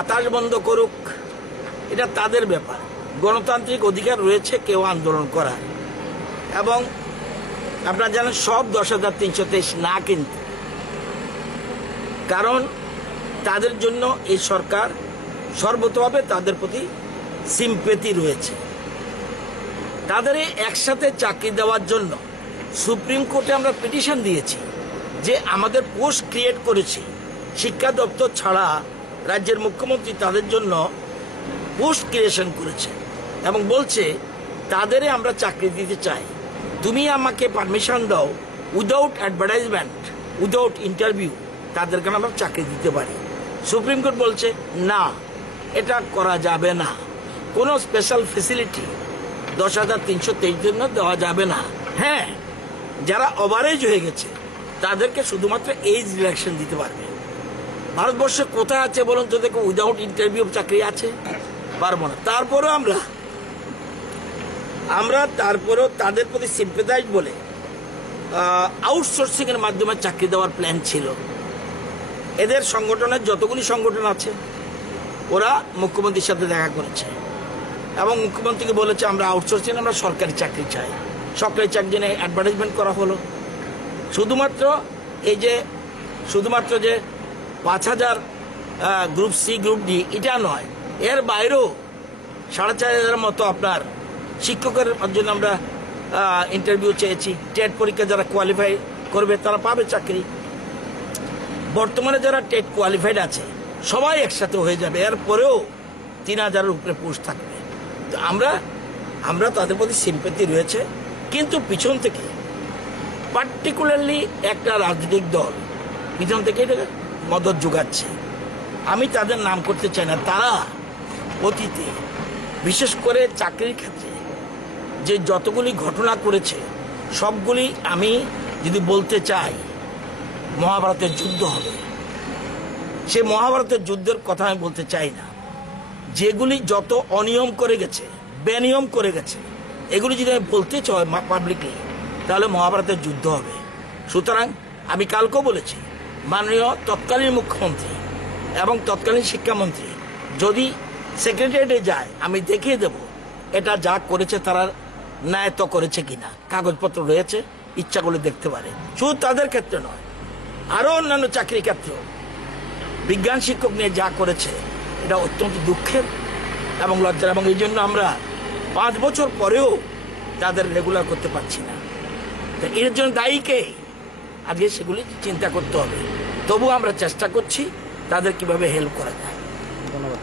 বাতাস বন্ধ করুক, এটা তাদের ব্যাপার। গণতান্ত্রিক অধিকার রয়েছে কেউ আন্দোলন করার। এবং আপনারা জানেন সব 10,323 না, কিন্তু কারণ তাদের জন্য এই সরকার সর্বতভাবে তাদের প্রতি সিম্পেথি রয়েছে। তাদের একসাথে চাকরি দেওয়ার জন্য সুপ্রিম কোর্টে আমরা পিটিশন দিয়েছি যে আমাদের পোস্ট ক্রিয়েট করেছি, শিক্ষা দপ্তর ছাড়া রাজ্যের মুখ্যমন্ত্রী তাদের জন্য পোস্ট ক্রিয়েশন করেছে এবং বলছে তাদেরই আমরা চাকরি দিতে চাই। তুমি আমাকে পারমিশন দাও, উইদাউট অ্যাডভার্টাইজমেন্ট, উইদাউট ইন্টারভিউ তাদেরকে আমরা চাকরি দিতে পারি। সুপ্রিম কোর্ট বলছে না, এটা করা যাবে না, কোনো স্পেশাল ফেসিলিটি 10,323 জন্য দেওয়া যাবে না। হ্যাঁ, যারা ওভারেজ হয়ে গেছে তাদেরকে শুধুমাত্র এজ রিল্যাক্সেশন দিতে পারবে। ভারতবর্ষে কোথায় আছে বলুন তো দেখো উইদাউট ইন্টারভিউ চাকরি আছে? পারবো না। তারপরেও আমরা তারপরেও তাদের প্রতি সিম্পেথাইজ বলে আউটসোর্সিং এর মাধ্যমে চাকরি দেওয়ার প্ল্যান ছিল। এদের সংগঠনের যতগুলি সংগঠন আছে ওরা মুখ্যমন্ত্রীর সাথে দেখা করেছে এবং মুখ্যমন্ত্রীকে বলেছে আমরা আউটসোর্সিং, আমরা সরকারি চাকরি চাই। সরকারি চাকরি নিয়ে অ্যাডভার্টাইজমেন্ট করা হলো। শুধুমাত্র যে 5,000 গ্রুপ সি গ্রুপ ডি এটা নয়, এর বাইরেও 4,500 মতো আপনার শিক্ষকের জন্য আমরা ইন্টারভিউ চেয়েছি। টেট পরীক্ষা যারা কোয়ালিফাই করবে তারা পাবে চাকরি। বর্তমানে যারা টেট কোয়ালিফাইড আছে সবাই একসাথে হয়ে যাবে, এরপরেও 3,000-এর উপরে পোস্ট থাকবে। তো আমরা তাদের প্রতি সিম্পেথি রয়েছে, কিন্তু পিছন থেকে পার্টিকুলারলি একটা রাজনৈতিক দল পিছন থেকে এটা মদত যোগাচ্ছে। আমি তাদের নাম করতে চাই না। তারা অতীতে বিশেষ করে চাকরির ক্ষেত্রে যে যতগুলি ঘটনা করেছে সবগুলি আমি যদি বলতে চাই মহাভারতের যুদ্ধ হবে। সে মহাভারতের যুদ্ধের কথা আমি বলতে চাই না। যেগুলি যত অনিয়ম করে গেছে, বেনিয়ম করে গেছে, এগুলি যদি আমি বলতে চাই পাবলিকলি তাহলে মহাভারতের যুদ্ধ হবে। সুতরাং আমি কালকেও বলেছি, মাননীয় তৎকালীন মুখ্যমন্ত্রী এবং তৎকালীন শিক্ষামন্ত্রী যদি সেক্রেটারিয়েটে যায় আমি দেখিয়ে দেব এটা যা করেছে তারা ন্যায়ত করেছে কিনা। কাগজপত্র রয়েছে, ইচ্ছা করলে দেখতে পারে। শুধু তাদের ক্ষেত্রে নয়, আরও অন্যান্য চাকরির ক্ষেত্রেও বিজ্ঞান শিক্ষক নিয়ে যা করেছে এটা অত্যন্ত দুঃখের এবং লজ্জার। এবং এই জন্য আমরা 5 বছর পরেও তাদের রেগুলার করতে পারছি না। তো এর জন্য দায়ীকে আজকে সেগুলি চিন্তা করতে হবে। তবু আমরা চেষ্টা করছি তাদের কিভাবে হেল্প করা যায়। ধন্যবাদ।